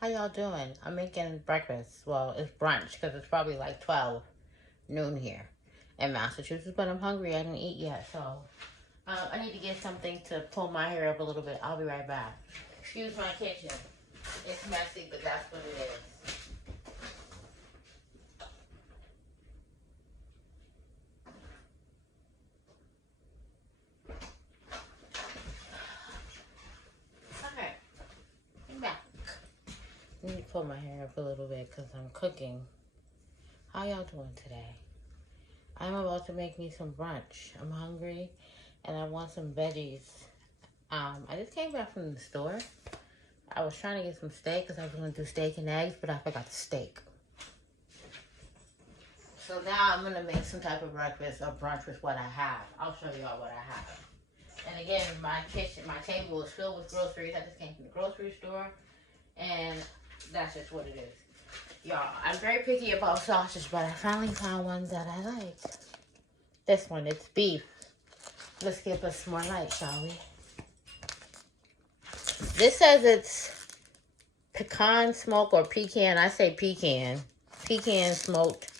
How y'all doing? I'm making breakfast. Well, it's brunch because it's probably like 12 noon here in Massachusetts, but I'm hungry. I didn't eat yet, so I need to get something to pull my hair up a little bit. I'll be right back. Excuse my kitchen. It's messy, but that's what it is. Okay, I'm back. I need to pull my hair up a little bit because I'm cooking. How y'all doing today? I'm about to make me some brunch. I'm hungry and I want some veggies. I just came back from the store. I was trying to get some steak because I was going to do steak and eggs, but I forgot the steak. So now I'm going to make some type of breakfast or brunch with what I have. I'll show y'all what I have. And again, my kitchen, my table is filled with groceries. I just came from the grocery store, and that's just what it is. Y'all, I'm very picky about sausage, but I finally found one that I like. This one, it's beef. Let's give us more light, shall we? This says it's pecan smoke or pecan. I say pecan. Pecan smoked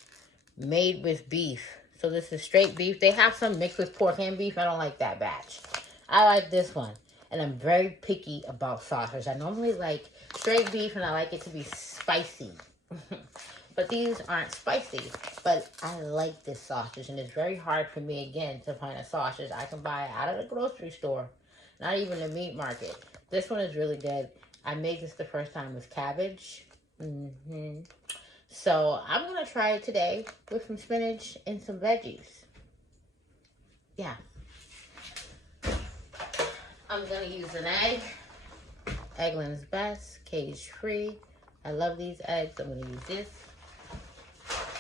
made with beef. So this is straight beef. They have some mixed with pork and beef. I don't like that batch. I like this one. And I'm very picky about sausage. I normally like straight beef and I like it to be spicy. But these aren't spicy. But I like this sausage. And it's very hard for me, again, to find a sausage I can buy out of the grocery store. Not even the meat market. This one is really good. I made this the first time with cabbage. So I'm going to try it today with some spinach and some veggies. Yeah. I'm going to use an egg. Eggland's Best, cage free. I love these eggs. I'm going to use this.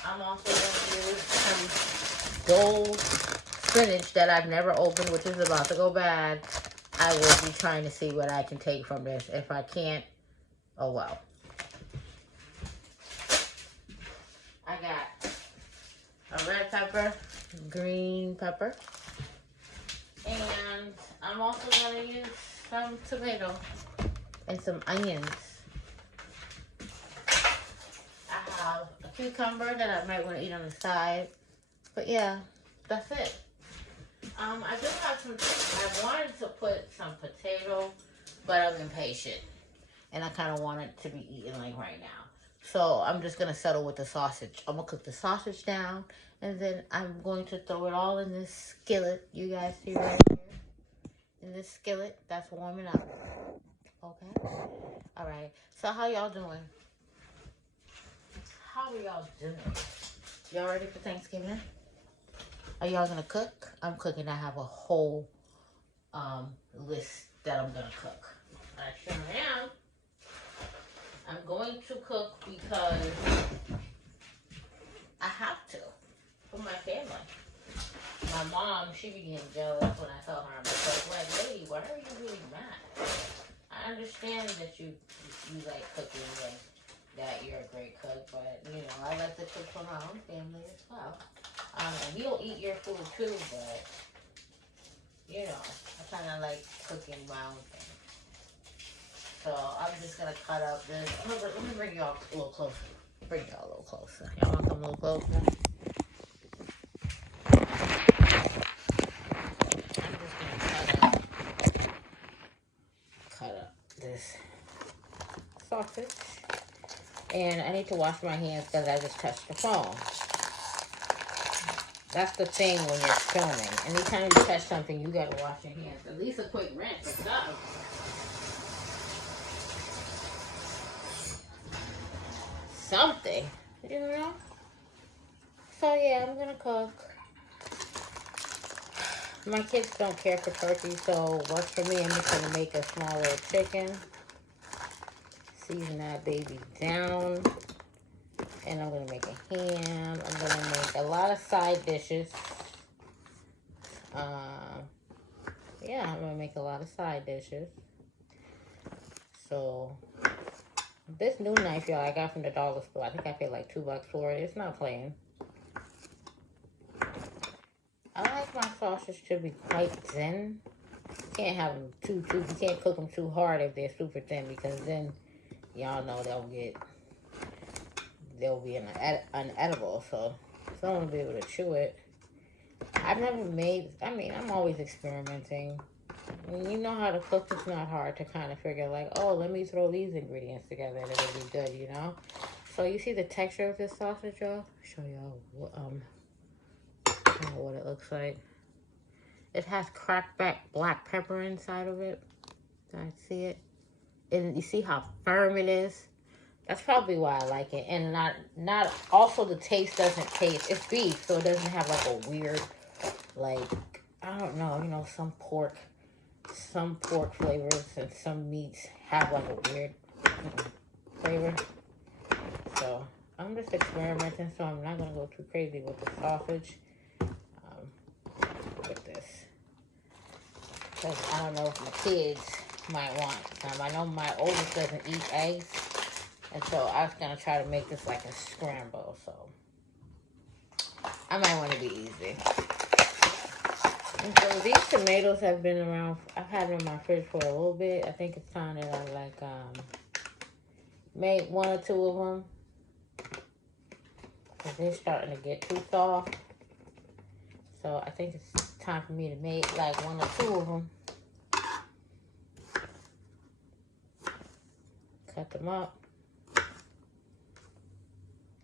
I'm also going to use some Dole spinach that I've never opened, which is about to go bad. I will be trying to see what I can take from this. If I can't, oh well. I got a red pepper, green pepper, and I'm also going to use some tomato and some onions. I have a cucumber that I might want to eat on the side, but yeah, that's it. I do have some, I wanted to put some potato, but I'm impatient, and I kind of want it to be eaten like right now. So I'm just going to settle with the sausage. I'm going to cook the sausage down, and then I'm going to throw it all in this skillet. You guys see right here? In this skillet that's warming up. Okay? All right. So how y'all doing? How are y'all doing? Y'all ready for Thanksgiving? Are y'all going to cook? I'm cooking. I have a whole list that I'm going to cook. I sure am. I'm going to cook because I have to for my family. My mom, she be getting jealous when I tell her I'm a cook. Like, lady, why are you really mad? I understand that you like cooking and that you're a great cook, but you know I like to cook for my own family as well. And you'll eat your food too, but you know I kind of like cooking my own thing. So I'm just gonna cut up this. Let me bring y'all a little closer. Bring y'all a little closer. Y'all want to come a little closer? I'm just gonna cut up this sausage. And I need to wash my hands because I just touched the phone. That's the thing when you're filming. Anytime you touch something, you gotta wash your hands. At least a quick rinse or something. Something, you know? So yeah, I'm gonna cook. My kids don't care for turkey, so works for me. I'm just gonna make a small little chicken. Season that baby down. And I'm gonna make a ham. I'm gonna make a lot of side dishes. Yeah, I'm gonna make a lot of side dishes. So this new knife, y'all, I got from the dollar store. I think I paid like $2 for it. It's not playing. I like my sausage to be quite thin. You can't have them you can't cook them too hard if they're super thin because then y'all know they'll be unedible. So someone will be able to chew it. I've never made. I mean, I'm always experimenting. When you know how to cook, it's not hard to kind of figure like, oh, let me throw these ingredients together and it'll be good, you know? So you see the texture of this sausage, y'all? Show y'all what it looks like. It has cracked back black pepper inside of it. I see it. And you see how firm it is? That's probably why I like it. And not also the taste doesn't taste. It's beef, so it doesn't have like a weird, like, I don't know, you know, some pork flavors and some meats have like a weird flavor. So I'm just experimenting, so I'm not gonna go too crazy with the sausage with this, because I don't know if my kids might want some. I know my oldest doesn't eat eggs, and so I was gonna try to make this like a scramble. So I might want to be easy. And so these tomatoes have been around. I've had them in my fridge for a little bit. I think it's time that I like make one or two of them, because they're starting to get too soft. So I think it's time for me to make like one or two of them. Cut them up.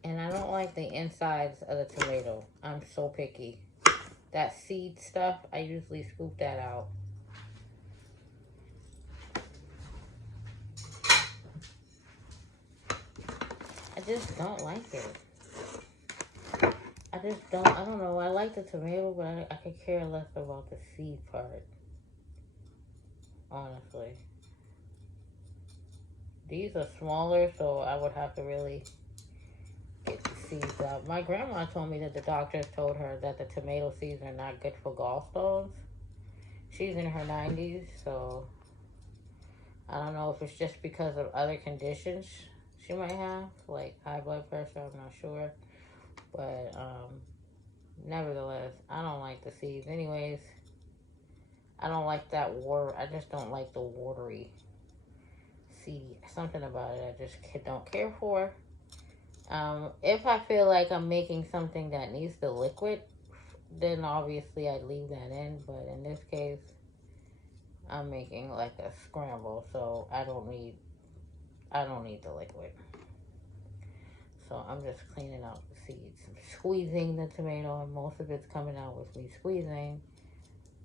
And I don't like the insides of the tomato. I'm so picky. That seed stuff, I usually scoop that out. I just don't like it. I don't know. I like the tomato, but I could care less about the seed part. Honestly. These are smaller, so I would have to really get the seeds out. My grandma told me that the doctors told her that the tomato seeds are not good for gallstones. She's in her 90s, so I don't know if it's just because of other conditions she might have, like high blood pressure, I'm not sure. But nevertheless, I don't like the seeds. Anyways, I don't like that water. I just don't like the watery seed. Something about it I just don't care for. If I feel like I'm making something that needs the liquid, then obviously I'd leave that in. But in this case, I'm making like a scramble, so I don't need the liquid. So I'm just cleaning out the seeds. I'm squeezing the tomato, and most of it's coming out with me squeezing.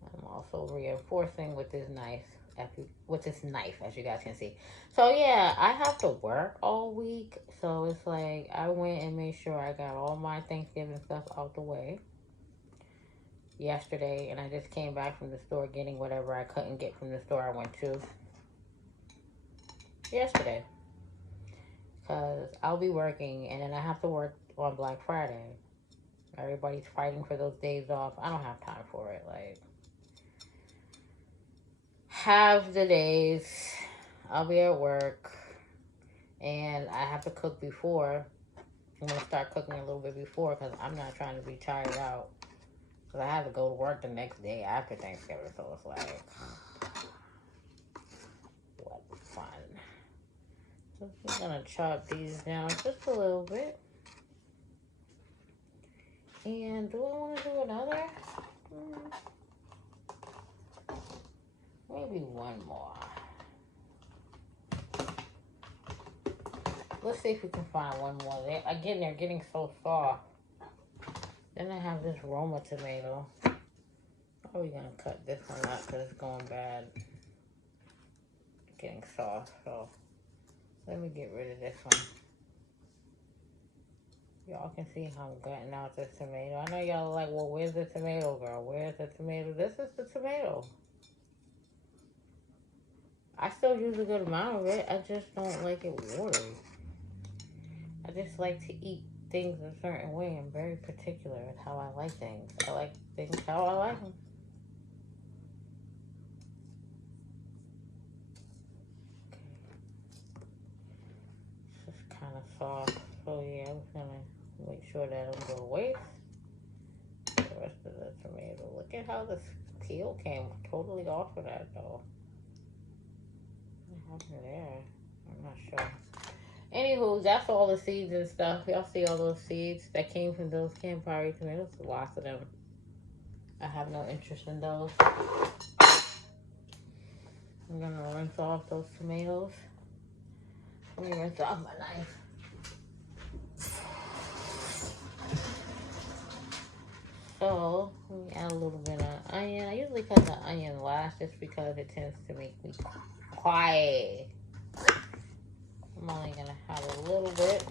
I'm also reinforcing with this knife, as you guys can see. So yeah, I have to work all week, so it's like I went and made sure I got all my Thanksgiving stuff out the way yesterday, and I just came back from the store getting whatever I couldn't get from the store I went to yesterday, because I'll be working, and then I have to work on Black Friday. Everybody's fighting for those days off. I don't have time for it. Like, half the days I'll be at work, and I have to cook before. I'm going to start cooking a little bit before, because I'm not trying to be tired out, because I have to go to work the next day after Thanksgiving. So it's like, what fun. So I'm just going to chop these down just a little bit. And do I want to do another? Maybe one more. Let's see if we can find one more. They're getting so soft. Then I have this Roma tomato. How are we going to cut this one up, because it's going bad? Getting soft. So let me get rid of this one. Y'all can see how I'm gutting out this tomato. I know y'all are like, well, where's the tomato, girl? Where's the tomato? This is the tomato. I still use a good amount of it. I just don't like it watery. I just like to eat things a certain way. I'm very particular with how I like things. I like things how I like them. Okay. It's just kind of soft. So yeah, I'm just gonna make sure that I don't go to waste the rest of the tomato. Look at how the peel came totally off of that though. What happened there? I'm not sure. Anywho, that's all the seeds and stuff. Y'all see all those seeds that came from those Campari tomatoes? Lots of them. I have no interest in those. I'm gonna rinse off those tomatoes. Let me rinse off my knife. So, let me add a little bit of onion. I usually cut the onion last just because it tends to make me quiet. I'm only gonna have a little bit.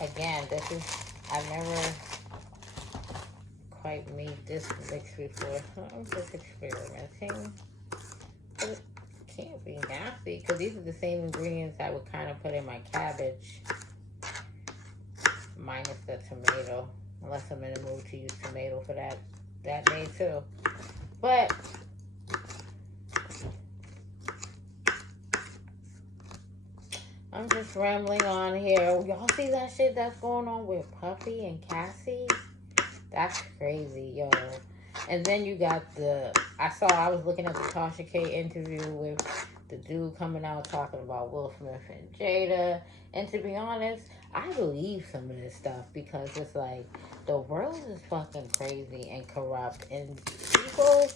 Again, I've never quite made this mix before, so I'm just experimenting. But it can't be nasty because these are the same ingredients I would kind of put in my cabbage, minus the tomato, unless I'm in the mood to use tomato for that day too. But I'm just rambling on here. Y'all see that shit that's going on with Puffy and Cassie? That's crazy, yo. And then you got I was looking at the Tasha K interview with the dude coming out talking about Will Smith and Jada. And to be honest, I believe some of this stuff because it's like the world is fucking crazy and corrupt, and people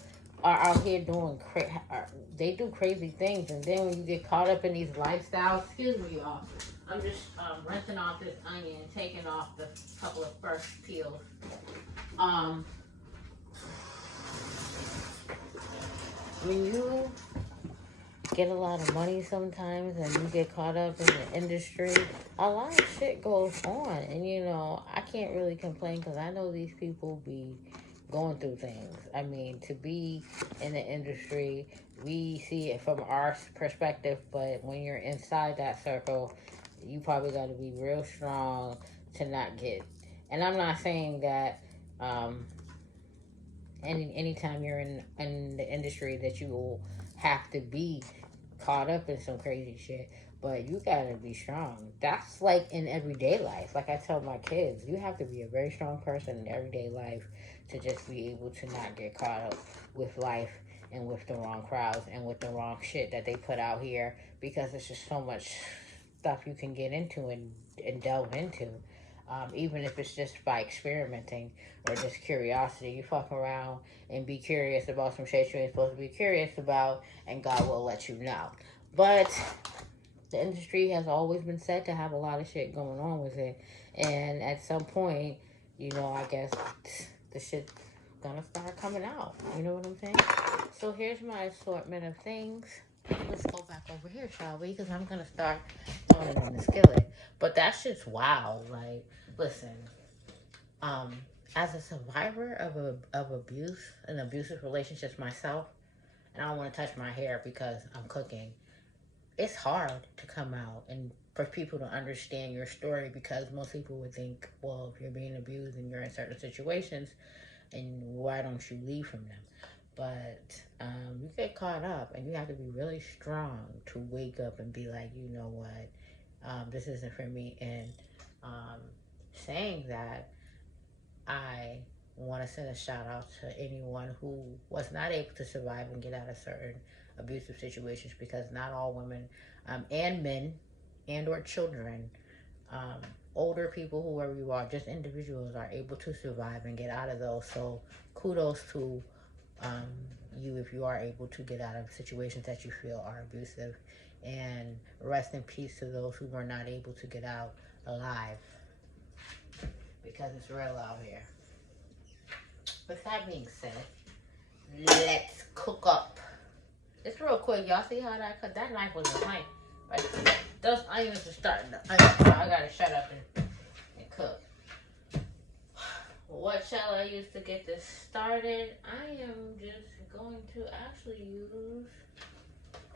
are out here doing they do crazy things, and then when you get caught up in these lifestyles, excuse me, y'all. I'm just rinsing off this onion, taking off the couple of first peels. When you get a lot of money sometimes and you get caught up in the industry, a lot of shit goes on. And you know, I can't really complain because I know these people be going through things. I mean, to be in the industry, we see it from our perspective, but when you're inside that circle, you probably got to be real strong to not get. And I'm not saying that anytime you're in the industry that you will have to be caught up in some crazy shit, but you gotta be strong. That's like in everyday life. Like I tell my kids, you have to be a very strong person in everyday life to just be able to not get caught up with life and with the wrong crowds and with the wrong shit that they put out here, because it's just so much stuff you can get into and delve into. Even if it's just by experimenting or just curiosity, you fuck around and be curious about some shit you ain't supposed to be curious about, and God will let you know. But the industry has always been said to have a lot of shit going on with it, and at some point, you know, I guess the shit gonna start coming out. You know what I'm saying? So here's my assortment of things. Let's go back over here, shall we? Because I'm gonna start throwing it in the skillet. But that shit's wild. Like, listen, as a survivor of abuse and abusive relationships myself, and I don't want to touch my hair because I'm cooking. It's hard to come out and for people to understand your story, because most people would think, well, if you're being abused and you're in certain situations, and why don't you leave from them? But you get caught up, and you have to be really strong to wake up and be like, you know what, this isn't for me. And saying that, I want to send a shout out to anyone who was not able to survive and get out of certain abusive situations, because not all women and men and or children, older people, whoever you are, just individuals are able to survive and get out of those. So kudos to you if you are able to get out of situations that you feel are abusive, and rest in peace to those who were not able to get out alive, because it's real out here. With that being said, let's cook up. It's real quick. Y'all see how that cut? That knife was a knife. Right? Those onions are starting to onion, so I gotta shut up and cook. What shall I use to get this started? I am just going to actually use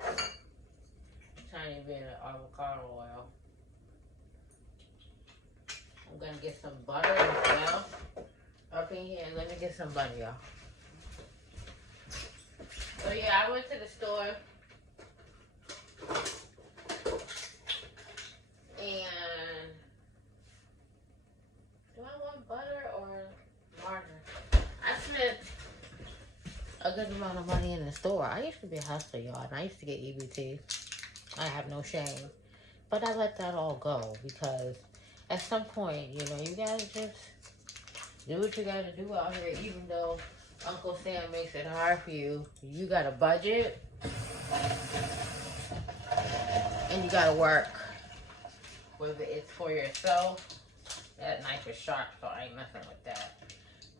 a tiny bit of avocado oil. I'm gonna get some butter as well up in here. Let me get some butter, y'all. So yeah, I went to the store and do I want butter or margarine? I spent a good amount of money in the store. I used to be a hustler, y'all, and I used to get EBT. I have no shame. But I let that all go because at some point, you know, you gotta just do what you gotta do out here, even though Uncle Sam makes it hard for you. You got a budget and you gotta work. Whether it's for yourself, that knife is sharp, so I ain't messing with that.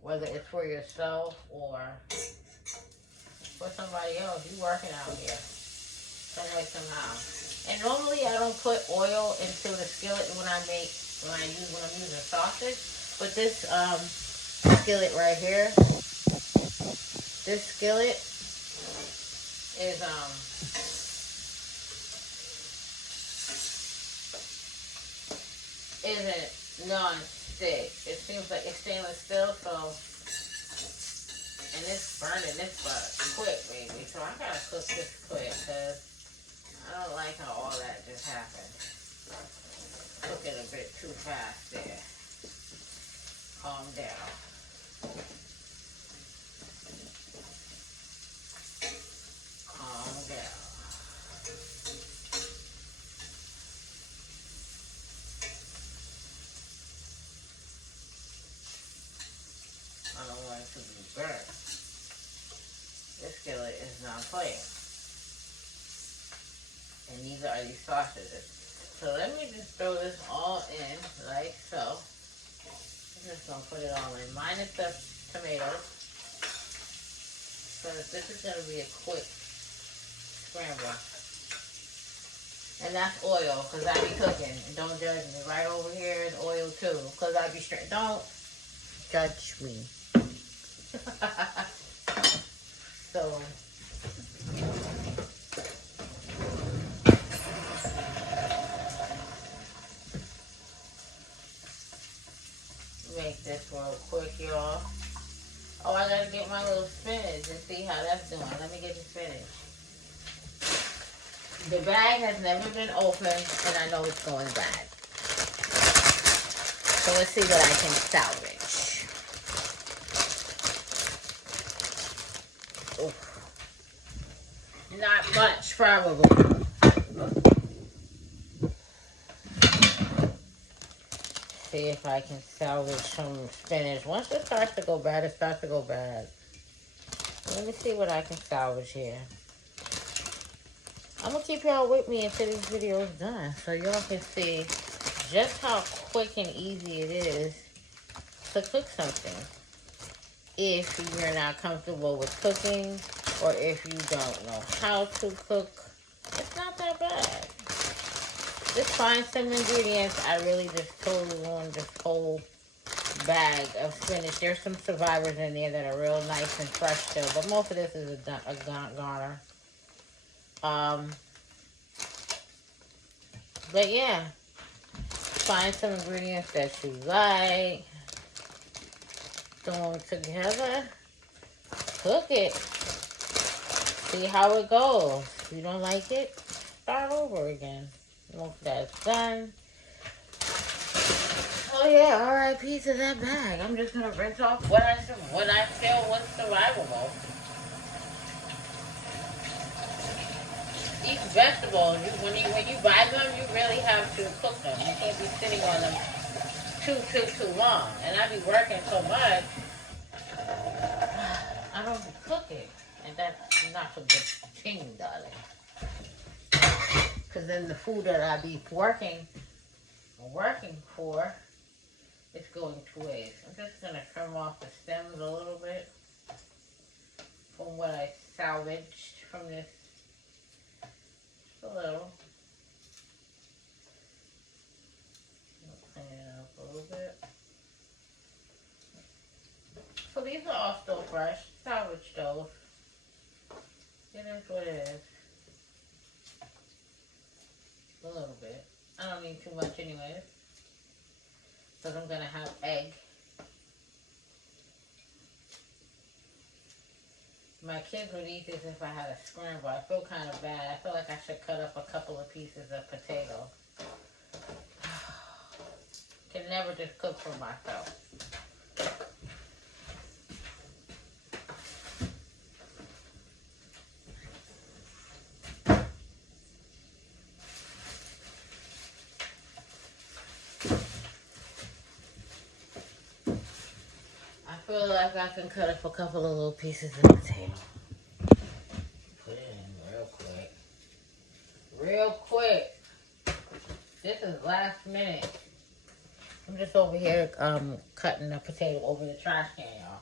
Whether it's for yourself or for somebody else, you working out here some way, somehow. And normally I don't put oil into the skillet when I'm using sausage, but this skillet right here, this skillet is isn't non-stick. It seems like it's stainless steel, so, and it's burning this butt quick, baby. So I gotta cook this quick because I don't like how all that just happened. Cooking a bit too fast there. Calm down. Calm down. I don't want it to be burnt. This skillet is not playing. And these are these sausages. So let me just throw this all in like so. I'm just gonna put it all in, minus the tomatoes. So this is gonna be a quick scramble. And that's oil, because I be cooking. And don't judge me. Right over here is oil too, because I be straight. Don't judge me. So make this real quick, y'all. Oh, I gotta get my little spinach and see how that's doing. Let me get the spinach. The bag has never been opened, and I know it's going bad. So let's see what I can salvage. Oof. Not much, probably. See if I can salvage some spinach. Once it starts to go bad, it starts to go bad. Let me see what I can salvage here. I'm going to keep y'all with me until this video is done, so y'all can see just how quick and easy it is to cook something. If you're not comfortable with cooking, or if you don't know how to cook, it's not that bad. Just find some ingredients. I really just totally want this whole bag of spinach. There's some survivors in there that are real nice and fresh still, but most of this is a goner. But yeah, find some ingredients that you like. Throw them together. Cook it. See how it goes. If you don't like it, start over again. Once that's done. Oh yeah, R.I.P. to that bag. I'm just gonna rinse off what I feel was survivable. These vegetables, when you buy them, you really have to cook them. You can't be sitting on them too long. And I be working so much, I don't be cooking, and that's not a good thing, darling. Because then the food that I be working for, it's going to waste. I'm just gonna trim off the stems a little bit from what I salvaged from this. Just a little. Clean it up a little bit. So these are all still fresh. Salvage those. It is what it is. A little bit. I don't need too much anyways. Because I'm going to have egg. My kids would eat this if I had a scramble. I feel kind of bad. I feel like I should cut up a couple of pieces of potato. Can never just cook for myself. feel like I can cut up a couple of little pieces of potato. Put it in real quick. Real quick. This is last minute. I'm just over here cutting the potato over the trash can, y'all.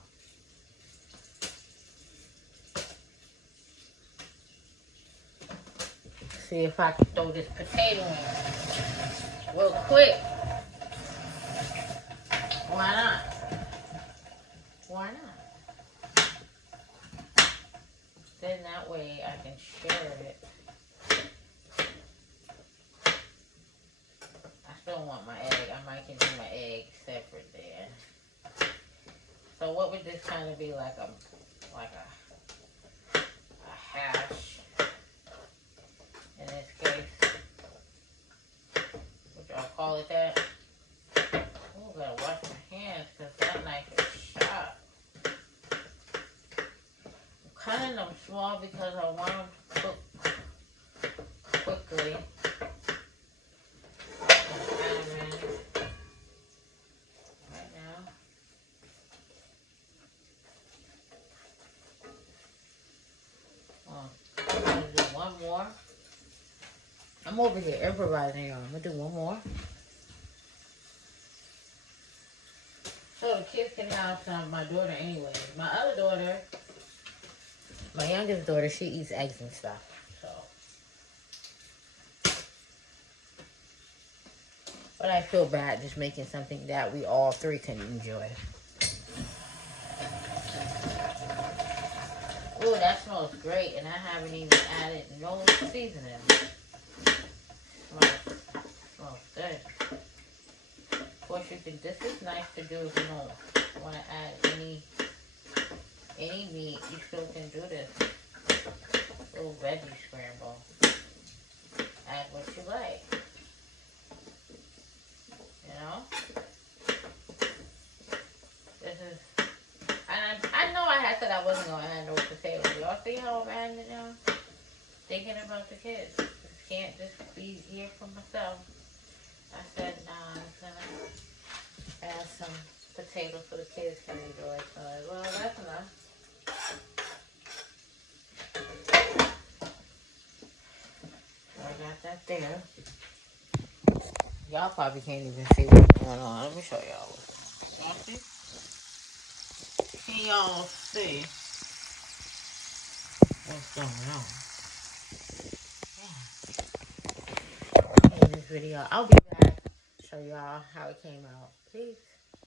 See if I can throw this potato in real quick. Why not? Why not? Then that way I can share it. I still want my egg. I might can do my egg separate there. So what would this kind of be like a hash in this case? Would y'all call it that? Oh, gotta wash my hands because that knife is sharp. I'm cutting them small because I want them to cook quickly. Right now. I'm gonna do one more. I'm over here improvising, y'all. I'm gonna do one more. So the kids can have some, my daughter anyway. My other daughter, my youngest daughter, she eats eggs and stuff. So. But I feel bad just making something that we all three can enjoy. Ooh, that smells great, and I haven't even added no seasoning. Smells good. Of course, this is nice to do if you don't want to add any meat. You still can do this. Little veggie scramble. Add what you like. You know? This is... I know I had said I wasn't going to add no potatoes. Y'all see how I'm adding it now? Thinking about the kids. Just can't just be here for myself. I said, nah, I'm going to add some potatoes so the kids can enjoy. So, well, that's enough. So I got that there. Y'all probably can't even see what's going on. Let me show y'all. Y'all see? Can y'all see what's going on? In this video, I'll be back to show y'all how it came out. Peace.